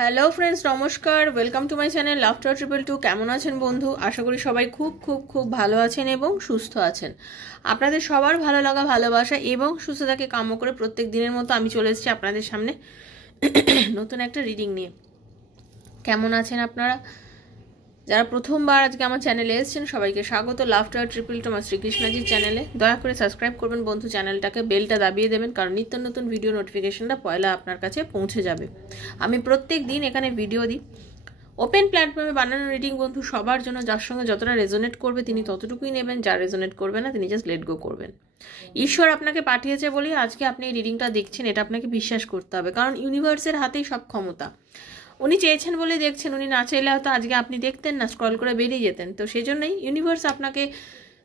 Hello friends, নমস্কার। Welcome to my channel laughter 222। কেমন আছেন বন্ধু? আশা করি সবাই খুব খুব খুব ভালো আছেন এবং সুস্থ আছেন। আপনাদের সবার ভালো লাগা, ভালোবাসা এবং সুস্থতাকে কাম্য করে প্রত্যেক দিনের মতো আমি চলে এসেছি আপনাদের সামনে নতুন একটা রিডিং নিয়ে। কেমন আছেন আপনারা? যারা প্রথমবার আজকে আমার চ্যানেলে এসেছেন সবাইকে স্বাগত। লাফটার 222 আমার শ্রীকৃষ্ণজির চ্যানেলে। দয়া করে সাবস্ক্রাইব করবেন বন্ধু চ্যানেলটাকে, বেলটা দাবিয়ে দেবেন, কারণ নিত্য নতুন ভিডিও নোটিফিকেশনটা পয়লা আপনার কাছে পৌঁছে যাবে। আমি প্রত্যেক দিন এখানে ভিডিও দিই। ওপেন প্ল্যাটফর্মে বানানো রিডিং বন্ধু সবার জন্য। যার সঙ্গে যতটা রেজোনেট করবে তিনি ততটুকুই নেবেন, যার রেজোনেট করবে না তিনি জাস্ট লেট গো করবেন। ঈশ্বর আপনাকে পাঠিয়েছে বলেই আজকে আপনি এই রিডিংটা দেখছেন, এটা আপনাকে বিশ্বাস করতে হবে, কারণ ইউনিভার্সের হাতেই সব ক্ষমতা। উনি চেয়েছেন বলে দেখছেন, উনি না চাইলে হয়তো আজকে আপনি দেখতেন না, স্ক্রল করে বেরিয়ে যেতেন। তো সেই জন্যই ইউনিভার্স আপনাকে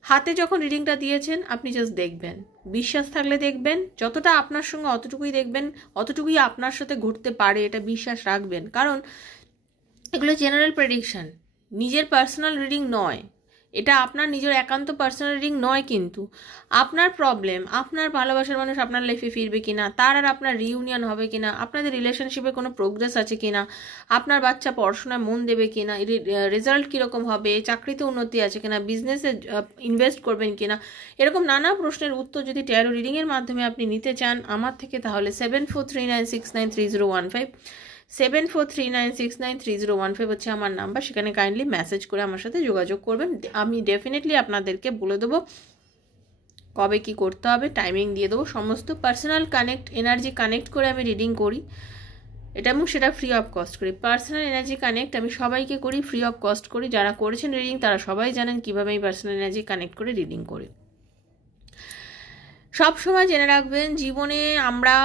হাতে যখন রিডিংটা দিয়েছেন আপনি জাস্ট দেখবেন, বিশ্বাস থাকলে দেখবেন, যতটা আপনার সঙ্গে অতটুকুই দেখবেন, অতটুকুই আপনার সাথে ঘটতে পারে এটা বিশ্বাস রাখবেন। কারণ এগুলো জেনারেল প্রেডিকশন, নিজের পার্সোনাল রিডিং নয়। এটা আপনার নিজের একান্ত পার্সোনাল রিডিং নয়, কিন্তু আপনার প্রবলেম, আপনার ভালোবাসার মানুষ আপনার লাইফে ফিরবে কিনা, তার আর আপনার রিইউনিয়ন হবে কিনা, আপনাদের রিলেশনশিপে কোনো প্রোগ্রেস আছে কিনা, আপনার বাচ্চা পড়াশোনায় মন দেবে কিনা, রেজাল্ট কীরকম হবে, চাকরিতে উন্নতি আছে কিনা, বিজনেসে ইনভেস্ট করবেন কিনা, এরকম নানা প্রশ্নের উত্তর যদি ট্যারো রিডিংয়ের মাধ্যমে আপনি নিতে চান আমার থেকে, তাহলে 7439693015 7439693015 হচ্ছে আমার নাম্বার। সেখানে কাইন্ডলি মেসেজ করে আমার সাথে যোগাযোগ করবেন। আমি ডেফিনেটলি আপনাদেরকে বলে দেবো কবে কি করতে হবে, টাইমিং দিয়ে দেবো। সমস্ত পার্সোনাল কানেক্ট, এনার্জি কানেক্ট করে আমি রিডিং করি, এটা এবং সেটা ফ্রি অফ কস্ট করি। পার্সোনাল এনার্জি কানেক্ট আমি সবাইকে করি, ফ্রি অফ কস্ট করি। যারা করেছেন রিডিং তারা সবাই জানেন কীভাবে আমি পার্সোনাল এনার্জি কানেক্ট করে রিডিং করি। সব সময় জেনে রাখবেন, জীবনে আমরা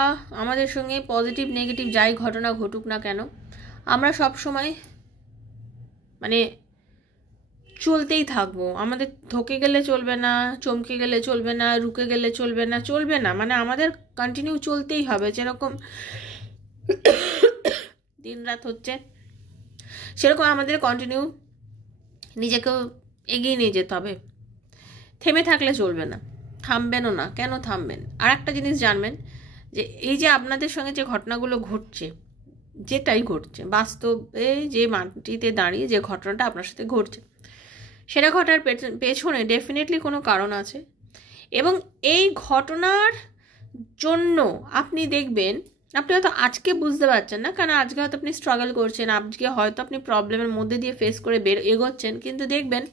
আমাদের সঙ্গে পজিটিভ নেগেটিভ যাই ঘটনা ঘটুক না কেন, আমরা সব সময় মানে চলতেই থাকবো। আমাদের ধকে গেলে চলবে না, চমকে গেলে চলবে না, রুকে গেলে চলবে না, চলবে না, মানে আমাদের কন্টিনিউ চলতেই হবে। যেরকম দিন রাত হচ্ছে সেরকম আমাদের কন্টিনিউ নিজেকেও এগিয়ে নিয়ে যেতে হবে। থেমে থাকলে চলবে না, থামবেনও না। কেন থামবেন? আর একটা জিনিস জানবেন, যে এই যে আপনাদের সঙ্গে যে ঘটনাগুলো ঘটছে, যেটাই ঘটছে বাস্তবে, যে মাটিতে দাঁড়িয়ে যে ঘটনাটা আপনার সাথে ঘটছে, সেটা ঘটার পেছনে ডেফিনেটলি কোনো কারণ আছে। এবং এই ঘটনার জন্য আপনি দেখবেন, আপনি হয়তো আজকে বুঝতে পারছেন না, কারণ আজকে হয়তো আপনি স্ট্রাগল করছেন, আজকে হয়তো আপনি প্রবলেমের মধ্যে দিয়ে ফেস করে এগোচ্ছেন, কিন্তু দেখবেন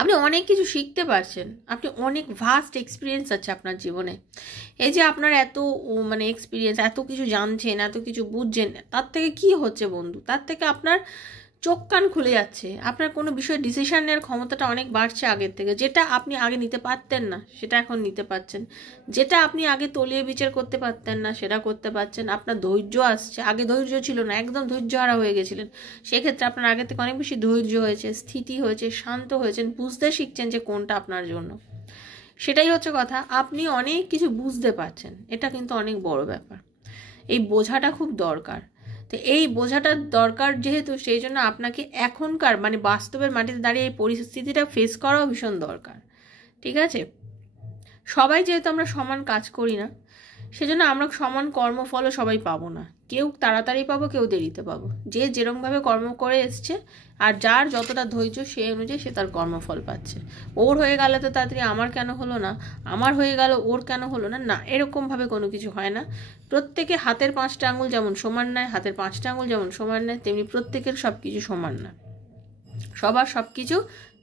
আপনি অনেক কিছু শিখতে পারছেন, আপনি অনেক ভাস্ট এক্সপিরিয়েন্স আছে আপনার জীবনে। এই যে আপনার এত মানে এক্সপিরিয়েন্স, এত কিছু জানছেন, এত কিছু বুঝছেন, তার থেকে কি হচ্ছে বন্ধু? তার থেকে আপনার চোখ কান খুলে যাচ্ছে, আপনার কোনো বিষয়ে ডিসিশন নেওয়ার ক্ষমতাটা অনেক বাড়ছে আগের থেকে। যেটা আপনি আগে নিতে পারতেন না সেটা এখন নিতে পারছেন, যেটা আপনি আগে তলিয়ে বিচার করতে পারতেন না সেটা করতে পারছেন। আপনার ধৈর্য আসছে, আগে ধৈর্য ছিল না, একদম ধৈর্যহারা হয়ে গেছিলেন। সেক্ষেত্রে আপনার আগে থেকে অনেক বেশি ধৈর্য হয়েছে, স্থিতি হয়েছে, শান্ত হয়েছেন, বুঝতে শিখছেন যে কোনটা আপনার জন্য। সেটাই হচ্ছে কথা, আপনি অনেক কিছু বুঝতে পারছেন, এটা কিন্তু অনেক বড় ব্যাপার। এই বোঝাটা খুব দরকার। তো এই বোঝাটার দরকার যেহেতু, সেই জন্য আপনাকে এখনকার মানে বাস্তবের মাটিতে দাঁড়িয়ে এই পরিস্থিতিটা ফেস করাও ভীষণ দরকার। ঠিক আছে? সবাই যেহেতু আমরা সমান কাজ করি না, সেজন্য আমরা সমান কর্মফলও সবাই পাবো না। কেউ তাড়াতাড়ি পাবো, কেউ দেরিতে পাবো। যে যেরকমভাবে কর্ম করে এসছে আর যার যতটা ধৈর্য সেই অনুযায়ী সে তার কর্মফল পাচ্ছে। ওর হয়ে গেল তো তাড়াতাড়ি আমার কেন হলো না, আমার হয়ে গেল ওর কেন হলো না, না, এরকমভাবে কোনো কিছু হয় না। প্রত্যেকে হাতের 5টা আঙুল যেমন সমান নয়, হাতের 5টা আঙুল যেমন সমান নয়, তেমনি প্রত্যেকের সব কিছু সমান না। সবার সব কিছু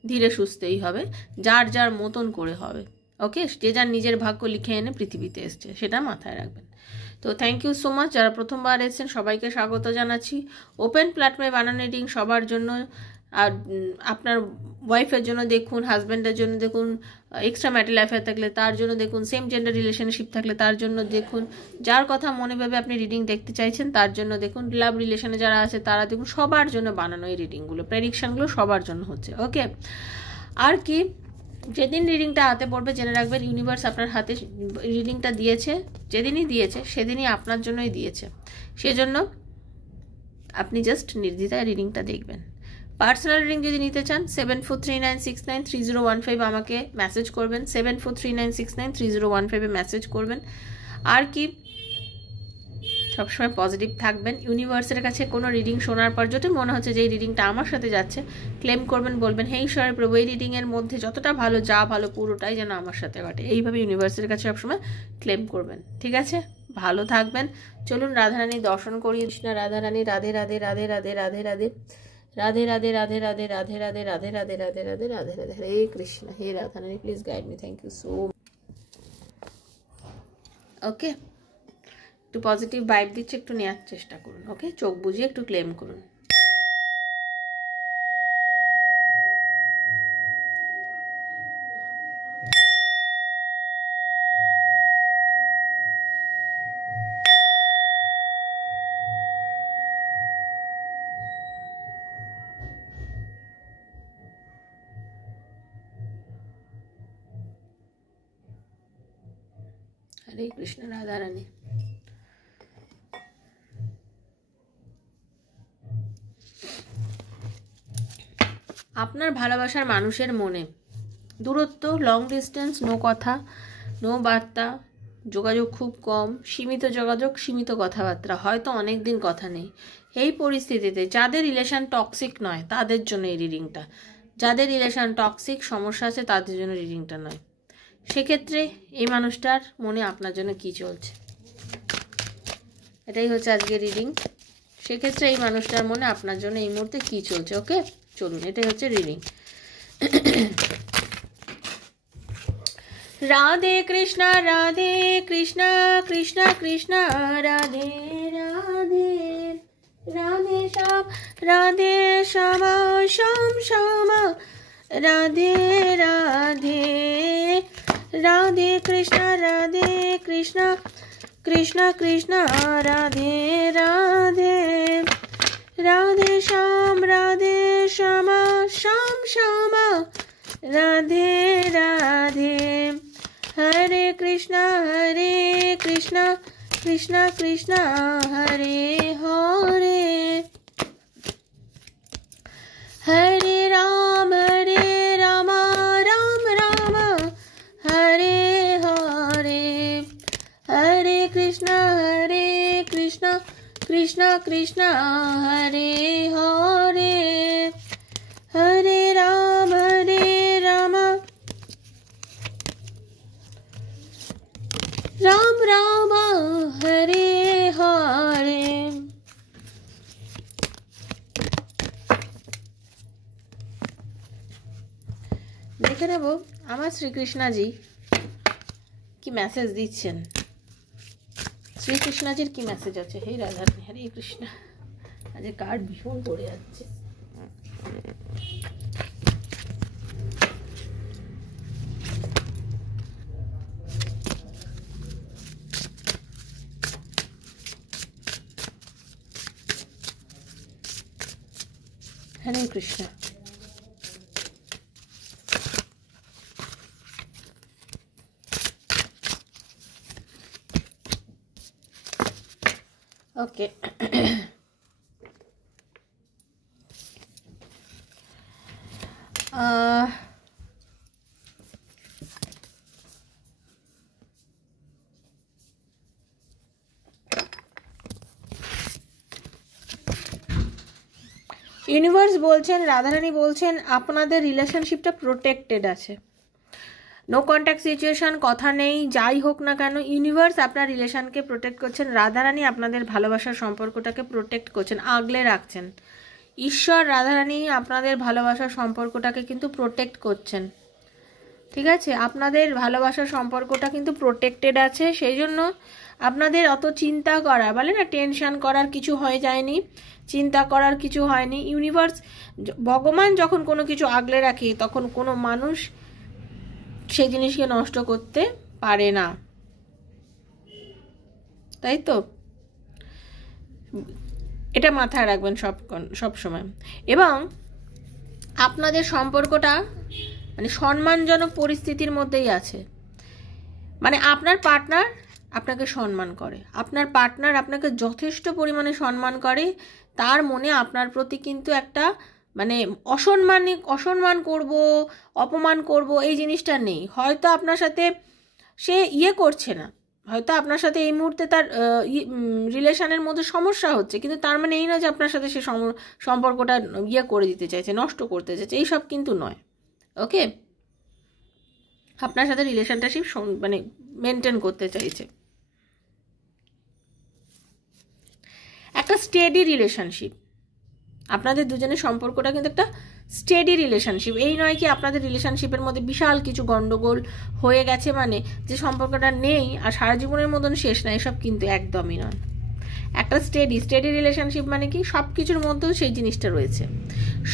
ধীরে সুস্থেই হবে, যার যার মতন করে হবে। ওকে? যে যার নিজের ভাগ্য লিখে এনে পৃথিবীতে এসছে, সেটা মাথায় রাখবেন। তো থ্যাংক ইউ সো মাচ। যারা প্রথমবার এসেছেন সবাইকে স্বাগত জানাচ্ছি। ওপেন প্ল্যাটফর্মে বানানো রিডিং সবার জন্য। আর আপনার ওয়াইফের জন্য দেখুন, হাজব্যান্ডের জন্য দেখুন, এক্সট্রা ম্যারিটাল অ্যাফেয়ার থাকলে তার জন্য দেখুন, সেম জেন্ডার রিলেশনশিপ থাকলে তার জন্য দেখুন, যার কথা মনে ভেবে আপনি রিডিং দেখতে চাইছেন তার জন্য দেখুন, লাভ রিলেশনে যারা আছে তারা দেখুন। সবার জন্য বানানো এই রিডিংগুলো, প্রেডিকশানগুলো সবার জন্য হচ্ছে। ওকে? আর কি, যেদিন রিডিংটা হাতে পড়বে জেনে রাখবেন, ইউনিভার্স আপনার হাতে রিডিংটা দিয়েছে, যেদিনই দিয়েছে সেদিনই আপনার জন্যই দিয়েছে। সেজন্য আপনি জাস্ট নির্দ্বিধায় রিডিংটা দেখবেন। পার্সোনাল রিডিং যদি নিতে চান 7439693015 আমাকে মেসেজ করবেন, 7439693015 মেসেজ করবেন। আর কি, সবসময় পজিটিভ থাকবেন। ইউনিভার্সের কাছে কোনো রিডিং শোনার পর যদি মনে হচ্ছে যে এই রিডিংটা আমার সাথে যাচ্ছে, ক্লেম করবেন, বলবেন হে ঈশ্বরের প্রভু, এই রিডিংয়ের মধ্যে যতটা ভালো, যা ভালো পুরোটাই যেন আমার সাথে ঘটে। এইভাবে ইউনিভার্সের কাছে সবসময় ক্লেম করবেন, ঠিক আছে? ভালো থাকবেন। চলুন রাধারানী দর্শন করি। কৃষ্ণ রাধারানী, রাধে রাধে রাধে রাধে রাধে রাধে রাধে রাধে রাধে রাধে রাধে রাধে রাধে রাধে রাধে রাধে রাধে রাধে হরে কৃষ্ণ। হে Radharani, please guide me. Thank you so much. Okay, একটু পজিটিভ ভাইব দিচ্ছে, একটু নেওয়ার চেষ্টা করুন। ওকে, চোখ বুঝিয়ে একটু ক্লেম করুন। হরে কৃষ্ণ রাধারানী। আপনার ভালোবাসার মানুষের মনে দূরত্ব, লং ডিস্টেন্স, নো কথা, নো বার্তা, যোগাযোগ খুব কম, সীমিত যোগাযোগ, সীমিত কথাবার্তা, হয়তো অনেক দিন কথা নেই। এই পরিস্থিতিতে যাদের রিলেশন টক্সিক নয় তাদের জন্য এই রিডিংটা, যাদের রিলেশন টক্সিক সমস্যা আছে তাদের জন্য রিডিংটা নয়। সেক্ষেত্রে এই মানুষটার মনে আপনার জন্য কি চলছে, এটাই হচ্ছে আজকে রিডিং। সেক্ষেত্রে এই মানুষটার মনে আপনার জন্য এই মুহূর্তে কি চলছে। ওকে, চলুন, এটাই হচ্ছে রিডিং। রাধে কৃষ্ণ রাধে কৃষ্ণ কৃষ্ণ কৃষ্ণ রাধে রাধে রাধে শ্যাম রাধে শ্যাম শ্যাম শ্যাম রাধে রাধে রাধে কৃষ্ণ কৃষ্ণ কৃষ্ণ রাধে রাধে রাধে শ্যাম শ্যাম শ্যাম রাধে রাধে হরে কৃষ্ণ কৃষ্ণ কৃষ্ণ হরে হরে হরে রাম রাম রাম হরে হরে হরে কৃষ্ণ কৃষ্ণ কৃষ্ণ হরে হরে হরে রাম রাম রাম হরে হরে। দেখে নেব আমার শ্রীকৃষ্ণজি কি মেসেজ দিচ্ছেন। শ্রীকৃষ্ণজির কি মেসেজ আছে। হে রাধারানী, হরে কৃষ্ণ। আজ কার্ড ভীষণ পড়ে যাচ্ছে। হরে কৃষ্ণ। ওকে, ইউনিভার্স বলছেন, রাধারানী বলছেন আপনাদের রিলেশনশিপটা প্রোটেক্টেড আছে। নো কন্ট্যাক্ট সিচুয়েশন, কথা নেই, যাই হোক না কেন ইউনিভার্স আপনার রিলেশনকে প্রোটেক্ট করছেন। রাধারানী আপনাদের ভালোবাসার সম্পর্কটাকে প্রোটেক্ট করছেন, আগলে রাখছেন। ঈশ্বর রাধারানী আপনাদের ভালোবাসার সম্পর্কটাকে কিন্তু প্রোটেক্ট করছেন, ঠিক আছে? আপনাদের ভালোবাসার সম্পর্কটা কিন্তু প্রোটেক্টেড আছে। সেই জন্য আপনাদের অত চিন্তা করা, বলে না টেনশন করার কিছু হয়ে যায়নি, চিন্তা করার কিছু হয়নি। ইউনিভার্স, ভগবান যখন কোনো কিছু আগলে রাখে তখন কোনো মানুষ সেই জিনিসকে নষ্ট করতে পারে না, তাই তো? এটা মাথায় রাখবেন সব সময়। এবং আপনাদের সম্পর্কটা মানে সম্মানজনক পরিস্থিতির মধ্যেই আছে। মানে আপনার পার্টনার আপনাকে সম্মান করে, আপনার পার্টনার আপনাকে যথেষ্ট পরিমাণে সম্মান করে। তার মনে আপনার প্রতি কিন্তু একটা মানে অসম্মান করব, অপমান করব এই জিনিসটা নেই। হয়তো আপনার সাথে সে করছে না, হয়তো আপনার সাথে এই মুহূর্তে তার রিলেশনের মধ্যে সমস্যা হচ্ছে, কিন্তু তার মানে এই না যে আপনার সাথে সে সম্পর্কটা করে দিতে চাইছে, নষ্ট করতে চাইছে, এইসব কিন্তু নয়। ওকে, আপনার সাথে রিলেশনশিপ মানে মেনটেন করতে চাইছে, একটা স্টেডি রিলেশনশিপ। আপনাদের দুজনের সম্পর্কটা কিন্তু একটা স্টেডি রিলেশনশিপ। এই নয় কি আপনাদের রিলেশনশিপের মধ্যে বিশাল কিছু গন্ডগোল হয়ে গেছে মানে যে সম্পর্কটা নেই আর সারা জীবনের মতন শেষ না, এসব কিন্তু একদমই নয়। একটা স্টেডি রিলেশনশিপ মানে কি সব কিছুর মধ্যেও সেই জিনিসটা রয়েছে,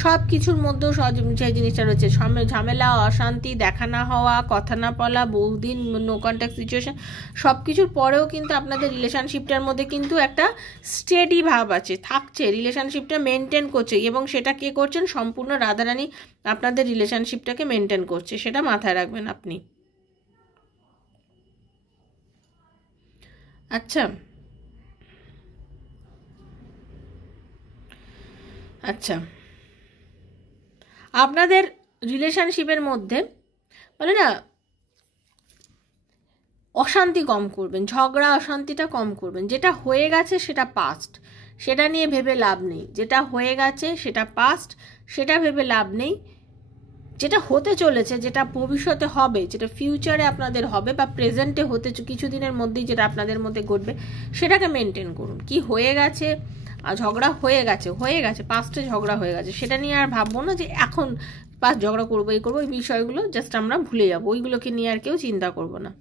সব কিছুর মধ্যেও সেই জিনিসটা রয়েছে, ঝামেলা, অশান্তি, দেখা না হওয়া, কথা না বলা, বহুদিন নো কন্ট্যাক্ট সিচুয়েশন, সব কিছুর পরেও কিন্তু আপনাদের রিলেশনশিপটার মধ্যে কিন্তু একটা স্টেডি ভাব আছে, থাকছে, রিলেশনশিপটা মেনটেন করছে, এবং সেটা কে করছেন? সম্পূর্ণ রাধারানী আপনাদের রিলেশনশিপটাকে মেনটেন করছে, সেটা মাথায় রাখবেন আপনি। আচ্ছা আচ্ছা, আপনাদের রিলেশনশিপের মধ্যে বলে না অশান্তি কম করবেন, ঝগড়া অশান্তিটা কম করবেন। যেটা হয়ে গেছে সেটা পাস্ট, সেটা নিয়ে ভেবে লাভ নেই। যেটা হয়ে গেছে সেটা পাস্ট, সেটা ভেবে লাভ নেই। যেটা হতে চলেছে, যেটা ভবিষ্যতে হবে, যেটা ফিউচারে আপনাদের হবে বা প্রেজেন্টে হতে কিছুদিনের মধ্যেই যেটা আপনাদের মধ্যে ঘটবে, সেটাকে মেনটেন করুন। কি হয়ে গেছে, ঝগড়া হয়ে গেছে পাস্টে ঝগড়া হয়ে গেছে, সেটা নিয়ে আর ভাববো না যে এখন পাস্ট ঝগড়া করবো, এই করবো, এই বিষয়গুলো জাস্ট আমরা ভুলে যাবো, ওইগুলোকে নিয়ে আর কেউ চিন্তা করবো না।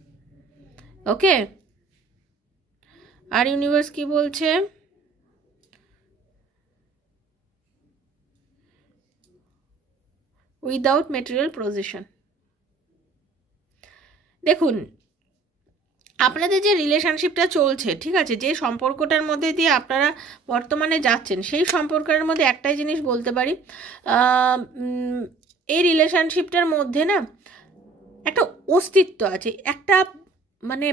ওকে, আর ইউনিভার্স কি বলছে? Without material position. দেখুন, আপনাদের যে রিলেশনশিপটা চলছে, ঠিক আছে, যে সম্পর্কটার মধ্যে দিয়ে আপনারা বর্তমানে যাচ্ছেন, সেই সম্পর্কের মধ্যে একটাই জিনিস বলতে পারি, এই রিলেশনশিপটার মধ্যে না একটা অস্তিত্ব আছে, একটা মানে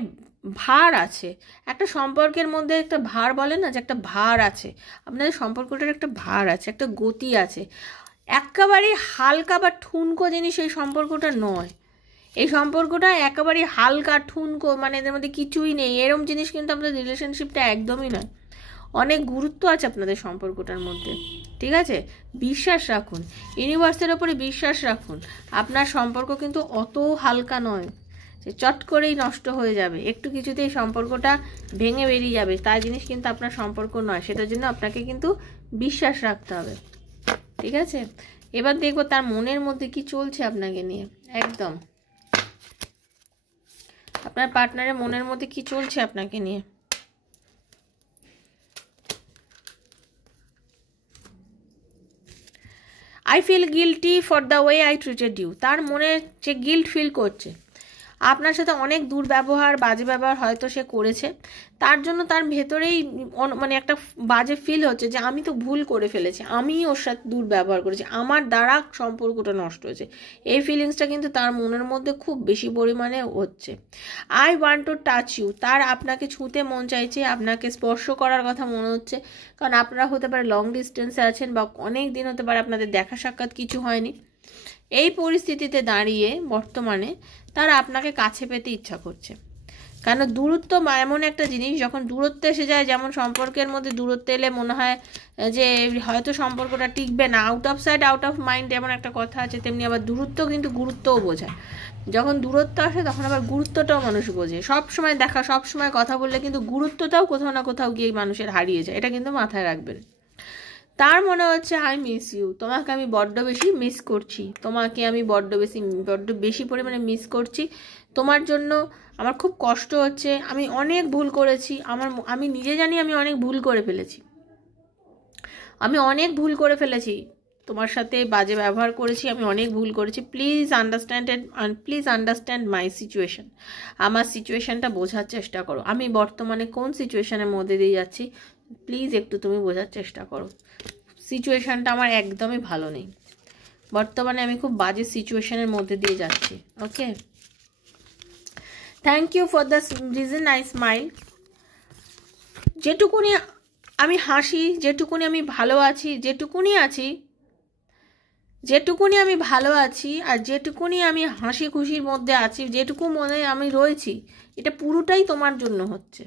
ভার আছে। একটা সম্পর্কের মধ্যে একটা ভার বলে না, যে একটা ভার আছে, আপনাদের সম্পর্কটার একটা ভার আছে, একটা গতি আছে। একেবারেই হালকা বা ঠুনকো জিনিস এই সম্পর্কটা নয়। এই সম্পর্কটা একেবারেই হালকা ঠুনকো, মানে এদের মধ্যে কিছুই নেই, এরম জিনিস কিন্তু আপনাদের রিলেশনশিপটা একদমই নয়। অনেক গুরুত্ব আছে আপনাদের সম্পর্কটার মধ্যে, ঠিক আছে? বিশ্বাস রাখুন, ইউনিভার্সের ওপরে বিশ্বাস রাখুন। আপনার সম্পর্ক কিন্তু অত হালকা নয় যে চট করেই নষ্ট হয়ে যাবে, একটু কিছুতেই সম্পর্কটা ভেঙে বেরিয়ে যাবে, তাই জিনিস কিন্তু আপনার সম্পর্ক নয়। সেটার জন্য আপনাকে কিন্তু বিশ্বাস রাখতে হবে, ঠিক আছে? এবার দেখবো তার মনের মধ্যে কি চলছে আপনাকে নিয়ে। একদম আপনার পার্টনারের মনের মধ্যে কি চলছে আপনাকে নিয়ে। I feel guilty for the way I treated you. তার মনে যে গিল্ট ফিল করছে, আপনার সাথে অনেক দুর্ব্যবহার, বাজে ব্যবহার হয়তো সে করেছে, তার জন্য তার ভেতরেই মানে একটা বাজে ফিল হচ্ছে যে আমি তো ভুল করে ফেলেছি, আমি ওর সাথে দুর্ব্যবহার করেছি, আমার দ্বারা সম্পর্কটা নষ্ট হয়েছে। এই ফিলিংসটা কিন্তু তার মনের মধ্যে খুব বেশি পরিমাণে হচ্ছে। I want to touch you. তার আপনাকে ছুঁতে মন চাইছে, আপনাকে স্পর্শ করার কথা মনে হচ্ছে, কারণ আপনারা হতে পারে লং ডিস্টেন্সে আছেন বা অনেক দিন হতে পারে আপনাদের দেখা সাক্ষাৎ কিছু হয়নি। এই পরিস্থিতিতে দাঁড়িয়ে বর্তমানে তারা আপনাকে কাছে পেতে ইচ্ছা করছে, কারণ দূরত্ব এমন একটা জিনিস, যখন দূরত্ব এসে যায়, যেমন সম্পর্কের মধ্যে দূরত্ব এলে মনে হয় যে হয়তো সম্পর্কটা টিকবে না, out of sight out of mind এমন একটা কথা আছে, তেমনি আবার দূরত্ব কিন্তু গুরুত্বও বোঝায়। যখন দূরত্ব আসে তখন আবার গুরুত্বটাও মানুষ বোঝে। সব সময় দেখা, সব সময় কথা বললে কিন্তু গুরুত্বটাও কোথাও না কোথাও গিয়ে মানুষের হারিয়ে যায়, এটা কিন্তু মাথায় রাখবেন। তার মনে হচ্ছে আই মিস ইউ, তোমাকে আমি বড্ড বেশি মিস করছি, তোমাকে আমি বড্ড বেশি পরিমাণে মিস করছি, তোমার জন্য আমার খুব কষ্ট হচ্ছে, আমি অনেক ভুল করেছি, আমি নিজে জানি আমি অনেক ভুল করে ফেলেছি, তোমার সাথে বাজে ব্যবহার করেছি, আমি অনেক ভুল করেছি, প্লিজ আন্ডারস্ট্যান্ড মাই সিচুয়েশন। আমার সিচুয়েশনটা বোঝার চেষ্টা করো, আমি বর্তমানে কোন সিচুয়েশনের মধ্যে দিয়ে যাচ্ছি, প্লিজ একটু তুমি বোঝার চেষ্টা করো। সিচুয়েশানটা আমার একদমই ভালো নেই, বর্তমানে আমি খুব বাজে সিচুয়েশনের মধ্যে দিয়ে যাচ্ছি। Okay, thank you for the reason I smile. যেটুকুনি আমি হাসি, যেটুকুনি আমি ভালো আছি, যেটুকুনি আছি, যেটুকুনি আমি ভালো আছি আর যেটুকুনি আমি হাসি খুশির মধ্যে আছি, যেটুকু মনে আমি রয়েছি, এটা পুরোটাই তোমার জন্য হচ্ছে।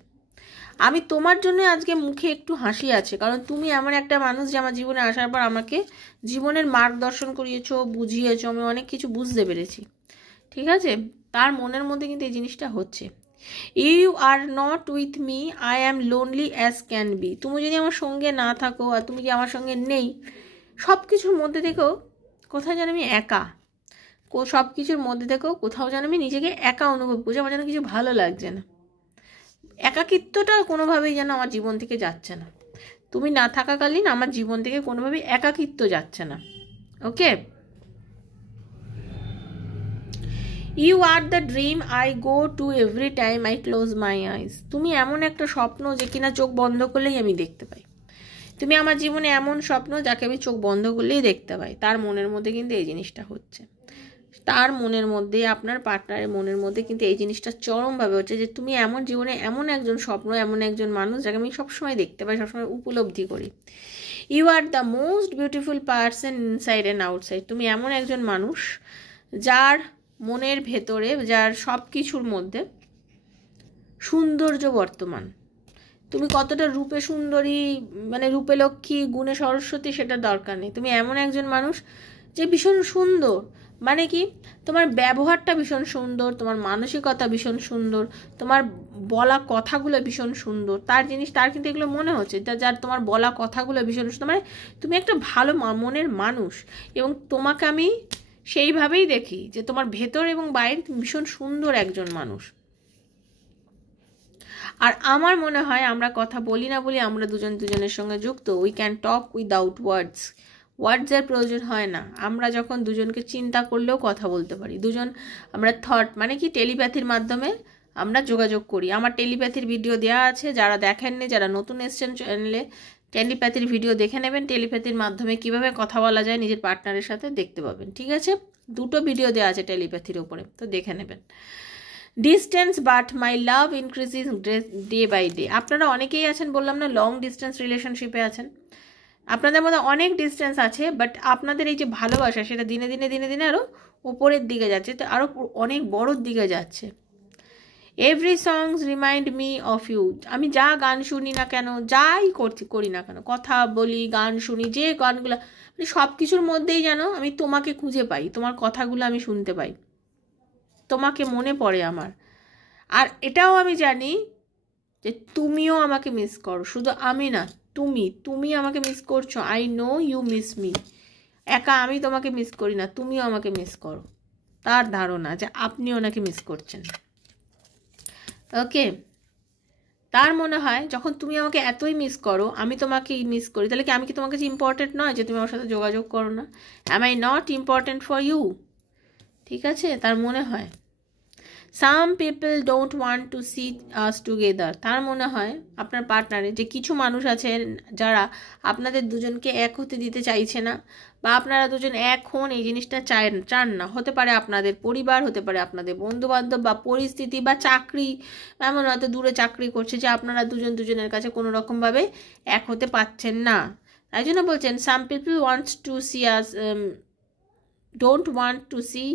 আমি তোমার জন্য আজকে মুখে একটু হাসি আছে, কারণ তুমি এমন একটা মানুষ যে আমার জীবনে আসার পর আমাকে জীবনের মার্গদর্শন করিয়েছো, বুঝিয়েছো, আমি অনেক কিছু বুঝতে পেরেছি। ঠিক আছে, তার মনের মধ্যে কিন্তু এই জিনিসটা হচ্ছে। You are not with me, I am lonely as can be. তুমি যদি আমার সঙ্গে না থাকো আর তুমি যদি আমার সঙ্গে নেই, সব কিছুর মধ্যে থেকেও কোথাও যেন আমি একা, সব কিছুর মধ্যে থেকেও কোথাও যেন আমি নিজেকে একা অনুভব করছি, আমার যেন কিছু ভালো লাগছে না। একাকিত্বটা কোনোভাবেই যেন আমার জীবন থেকে যাচ্ছে না। তুমি না থাকাকালীন আমার জীবন থেকে কোনোভাবেই একাকিত্ব যাচ্ছে না। Okay, you are the dream I go to every time I close my eyes. তুমি এমন একটা স্বপ্ন যে কিনা চোখ বন্ধ করলেই আমি দেখতে পাই। তুমি আমার জীবনে এমন স্বপ্ন যাকে আমি চোখ বন্ধ করলেই দেখতে পাই। তার মনের মধ্যে কিন্তু এই জিনিসটা হচ্ছে, তার মনের মধ্যে, আপনার পার্টনারের মনের মধ্যে কিন্তু এই জিনিসটা চরমভাবে হচ্ছে যে তুমি এমন জীবনে এমন একজন স্বপ্ন, এমন একজন মানুষ যাকে আমি সবসময় দেখতে পাই, সবসময় উপলব্ধি করি। You are the most beautiful person inside and outside. তুমি এমন একজন মানুষ যার মনের ভেতরে, যার সব কিছুর মধ্যে সৌন্দর্য বর্তমান। তুমি কতটা রূপে সুন্দরী, মানে রূপে লক্ষ্মী, গুণে সরস্বতী, সেটা দরকার নেই। তুমি এমন একজন মানুষ যে ভীষণ সুন্দর, মানে কি তোমার ব্যবহারটা ভীষণ সুন্দর, তোমার মানসিকতা ভীষণ সুন্দর, তোমার বলা কথাগুলো ভীষণ সুন্দর। তার কিন্তু এগুলো মনে হচ্ছে, যার তোমার বলা কথাগুলো ভীষণ সুন্দর, মানে তুমি একটা ভালো মনের মানুষ। এবং তোমাকে আমি সেইভাবেই দেখি যে তোমার ভেতর এবং বাইরে তুমি ভীষণ সুন্দর একজন মানুষ। আর আমার মনে হয় আমরা কথা বলি না বলি আমরা দুজন দুজনের সঙ্গে যুক্ত। উই ক্যান টক উইদাউট ওয়ার্ডসের প্রয়োজন হয় না। আমরা যখন দুজনকে চিন্তা করলেও কথা বলতে পারি। আমরা থট, মানে কি টেলিপ্যাথির মাধ্যমে আমরা যোগাযোগ করি। আমার টেলিপ্যাথির ভিডিও দেওয়া আছে, যারা দেখেননি, যারা নতুন এসছেন চ্যানেলে, টেলিপ্যাথির ভিডিও দেখে নেবেন। টেলিপ্যাথির মাধ্যমে কিভাবে কথা বলা যায় নিজের পার্টনারের সাথে দেখতে পাবেন। ঠিক আছে, 2টো ভিডিও দেওয়া আছে টেলিপ্যাথির উপরে, তো দেখে নেবেন। Distance but my love increasing day by day. আপনারা অনেকেই আছেন, বললাম না, লং ডিস্টেন্স রিলেশনশিপে আছেন। আপনাদের মধ্যে অনেক ডিস্টেন্স আছে, বাট আপনাদের এই যে ভালোবাসা সেটা দিনে দিনে দিনে দিনে আরও উপরের দিকে যাচ্ছে, তো আরও অনেক বড়োর দিকে যাচ্ছে। Every songs remind me of you. আমি যা গান শুনি না কেন, যাই করি না কেন, কথা বলি, গান শুনি, যে গানগুলো, মানে সব কিছুর মধ্যেই যেন আমি তোমাকে খুঁজে পাই, তোমার কথাগুলো আমি শুনতে পাই, তোমাকে মনে পড়ে আমার। আর এটাও আমি জানি যে তুমিও আমাকে মিস করো, শুধু আমি না, তুমি আমাকে মিস করছো। I know you miss me. একা আমি তোমাকে মিস করি না, তুমিও আমাকে মিস করো। তার ধারণা যে আপনিও ওনাকে মিস করছেন। ওকে, তার মনে হয় যখন তুমি আমাকে এতই মিস করো, আমি তোমাকে মিস করি, তাহলে কি আমি কি তোমার কাছে ইম্পর্টেন্ট নয় যে তুমি আমার সাথে যোগাযোগ করো না? Am I not important for you? ঠিক আছে, তার মনে হয়। Some people don't want to see us together. তার মনে হয় আপনার পার্টনারে যে কিছু মানুষ আছেন যারা আপনাদের দুজনকে এক হতে দিতে চাইছে না, বা আপনারা দুজন এক হন এই জিনিসটা চান না। হতে পারে আপনাদের পরিবার, হতে পারে আপনাদের বন্ধুবান্ধব, বা পরিস্থিতি, বা চাকরি। এমন হয়তো দূরে চাকরি করছে যে আপনারা দুজন দুজনের কাছে কোনো রকমভাবে এক হতে পারছেন না। তাই জন্য বলছেন some people wants to see us, don't want to see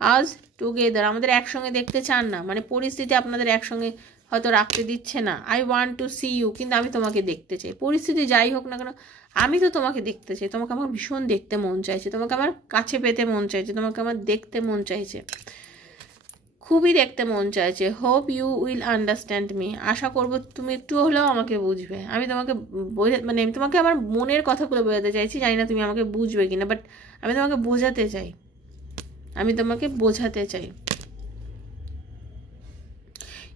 us together. আমাদের একসঙ্গে দেখতে চান না, মানে পরিস্থিতি আপনাদের একসঙ্গে হয়তো রাখতে দিচ্ছে না। I want to see you, কিন্তু আমি তোমাকে দেখতে চাই। পরিস্থিতি যাই হোক না কেন, আমি তো তোমাকে দেখতে চাই। তোমাকে আমার ভীষণ দেখতে মন চাইছে, তোমাকে আমার কাছে পেতে মন চাইছে, তোমাকে আমার দেখতে মন চাইছে, খুবই দেখতে মন চাইছে। Hope you will understand me. আশা করবো তুমি একটু হলেও আমাকে বুঝবে। আমি তোমাকে মানে আমি তোমাকে আমার মনের কথাগুলো বোঝাতে চাইছি, জানি না তুমি আমাকে বুঝবে কিনা, বাট আমি তোমাকে বোঝাতে চাই, আমি তোমাকে বোঝাতে চাই।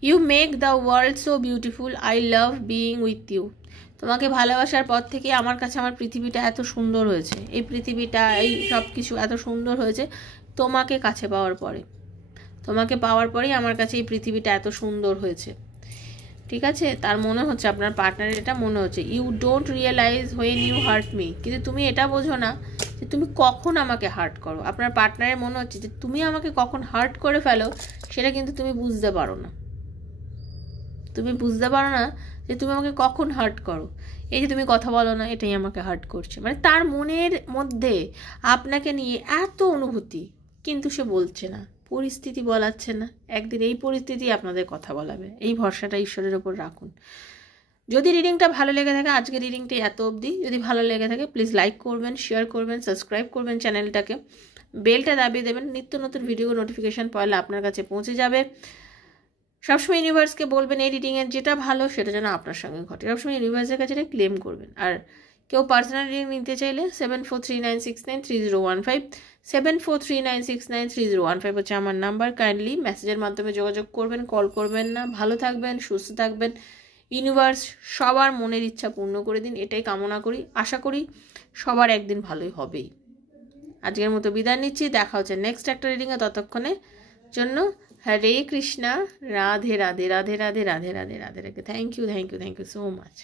You make the world so beautiful, I love being with you. তোমাকে ভালোবাসার পর থেকে আমার কাছে আমার পৃথিবীটা এত সুন্দর হয়েছে। এই পৃথিবীটা, এই সব কিছু এত সুন্দর হয়েছে তোমাকে কাছে পাওয়ার পরে। তোমাকে পাওয়ার পরেই আমার কাছে এই পৃথিবীটা এত সুন্দর হয়েছে। ঠিক আছে, তার মনে হচ্ছে, আপনার পার্টনারের এটা মনে হচ্ছে। You don't realise when you hurt me. কিন্তু তুমি এটা বোঝো না যে তুমি কখন আমাকে হার্ট করো। আপনার পার্টনারের মনে হচ্ছে যে তুমি আমাকে কখন হার্ট করে ফেলো, সেটা কিন্তু তুমি বুঝতে পারো না। তুমি বুঝতে পারো না যে তুমি আমাকে কখন হার্ট করো। এই যে তুমি কথা বলো না, এটাই আমাকে হার্ট করছে। মানে তার মনের মধ্যে আপনাকে নিয়ে এত অনুভূতি, কিন্তু সে বলছে না, পরিস্থিতি বলাচ্ছে না। একদিন এই পরিস্থিতি আপনাদের কথা বলাবে, এই ভরসাটা ঈশ্বরের ওপর রাখুন। যদি রিডিংটা ভালো লেগে থাকে, আজকে রিডিংটি এত অবধি, যদি ভালো লেগে থাকে প্লিজ লাইক করবেন, শেয়ার করবেন, সাবস্ক্রাইব করবেন চ্যানেলটাকে, বেলটা দাবিয়ে দেবেন, নিত্য নতুন ভিডিও নোটিফিকেশান পড়লে আপনার কাছে পৌঁছে যাবে। সবসময় ইউনিভার্সকে বলবেন এই রিডিংয়ের যেটা ভালো সেটা যেন আপনার সঙ্গে ঘটে, সবসময় ইউনিভার্সের কাছে এটা ক্লেম করবেন। আর কেউ পার্সোনাল রিডিং নিতে চাইলে 7439693015, 7439693015 হচ্ছে আমার নাম্বার। কাইন্ডলি মেসেজের মাধ্যমে যোগাযোগ করবেন, কল করবেন না। ভালো থাকবেন, সুস্থ থাকবেন, ইউনিভার্স সবার মনের ইচ্ছা পূর্ণ করে দিন, এটাই কামনা করি। আশা করি সবার একদিন ভালোই হবেই। আজকের মতো বিদায় নিচ্ছি, দেখা হচ্ছে নেক্সট একটা রিডিংয়ে। ততক্ষণে জন্য Hare Krishna, Radhe Radhe Radhe Radhe Radhe Radhe Radhe Radhe. Thank you so much.